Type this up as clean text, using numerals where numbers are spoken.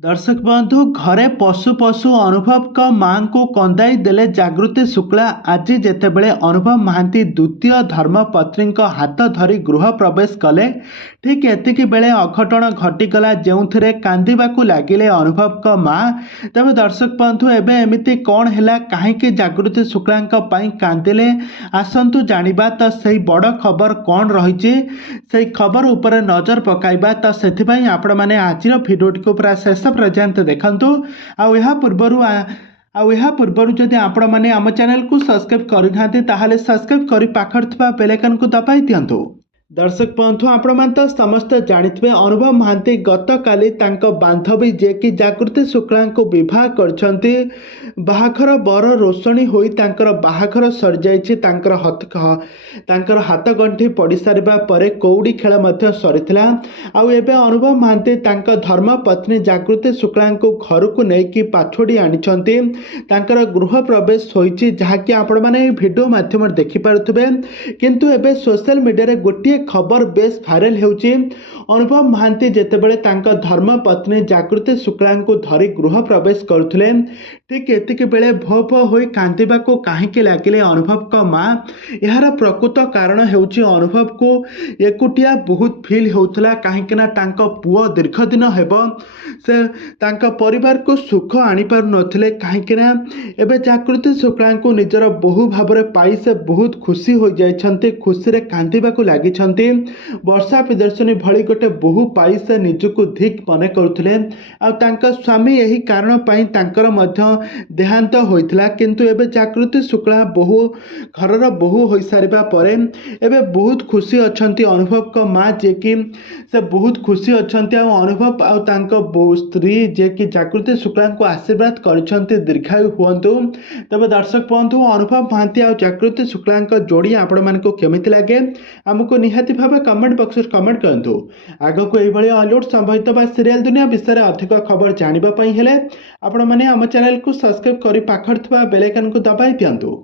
दर्शक बंधु घरे पशु पशु अनुभव माँ को कंदाई देले जागृति शुक्ला आज जेतेबेले अनुभव महांती द्वितीय धर्मपत्नी हाथ धरी गृह प्रवेश कले ठीक एतिकी बेले अघटन घटीगला जो कांदीबाकू लगिले अनुभव माँ। तेज दर्शक बंधु एबे एमिति कौन है कहीं जागृति शुक्ला कांदिले आसतु जानिबा। तो सही बड़ खबर कौन रही से खबर उपर नजर पकाइबा। तो से आपण मैंने आज भिडियोटी को पूरा शेष पर्यंत देखंतु। आ पूर्वर जदि आपण मैंने आम चैनल को सब्सक्राइब करना ताहले सब्सक्राइब कर पाखर थिबा बेल आइकन को दबाई दियंतु। दर्शक बंधु आपण मैंने तो समस्त जानिथिबे अनुभव महांती गत काली तांको बांधवी जे कि जागृति शुक्ला को विवाह करछंती बाहाघर बर रोषणी होई तांकर बाहाघर सर जाइछि। तांकर हाथ गंठी पड़ी सारिबा परे कौड़ी खेल मध्य सरीथिला। आउ एबे अनुभव महांती तांको धर्मपत्नी जागृति शुक्ला को घर को नेकी पाछोड़ी आनिछंती। तांकर गृह प्रवेश होइछि जहाँकि आपण माने वीडियो माध्यम देखि पारुथिबे। किंतु एबे सोशल मीडिया रे गोटिए खबर बेस भाइराल होउछि। अनुभव महांती जेतेबेले तांको धर्मपत्नी जागृति शुक्ला को धरी गृह प्रवेश करुथिले ठीक एतिके बेले भो भो होई कांदिबाको काहेकि लागिले अनुभव माँ। यार प्रकृत कारण हेउछि अनुभव को एकुटिया बहुत फील होउथला काहेकि ना तांको पुओ दीर्घ दिन हेबो से तांको परिवार को सुख आनी पारु नथिले काहेकि ना एबे जागृति शुक्ला को निजर बहु भाबरे पाई से बहुत खुशी हो जाइछन्ते। खुशी रे कांदिबाको लागिछन्ते। वर्षा प्रियदर्शनी भली गोटे बहु पाई से निजको धिक मने करुथिले। आ तांका स्वामी यही कारण पाई तांकर मध्य देहांत होइथिला। किंतु एबे जागृति शुक्ला बहु घरर बहु होई सारिबा परे एबे बहुत खुशी अछंती अनुभव माँ जे कि से बहुत खुशी अछंती। आ अनुभव आ तांको स्त्री जे कि जागृति शुक्ला को आशीर्वाद करछंती दीर्घायु हुअंतु। तबे दर्शक बंधु अनुभव महांती आ जागृति शुक्ला जोड़ी आपण मानको केमिति लागे हमको निहाती भाव कमेंट बॉक्स में कमेंट करंतु। आगो को एभली हॉलीवुड संबंधित बा सीरियल दुनिया विषय अधिक खबर जानिबा पई हेले आपण माने हम चैनल को सब्सक्राइब करी पाखर थिबा बेल आइकन को दबाई दियंतु।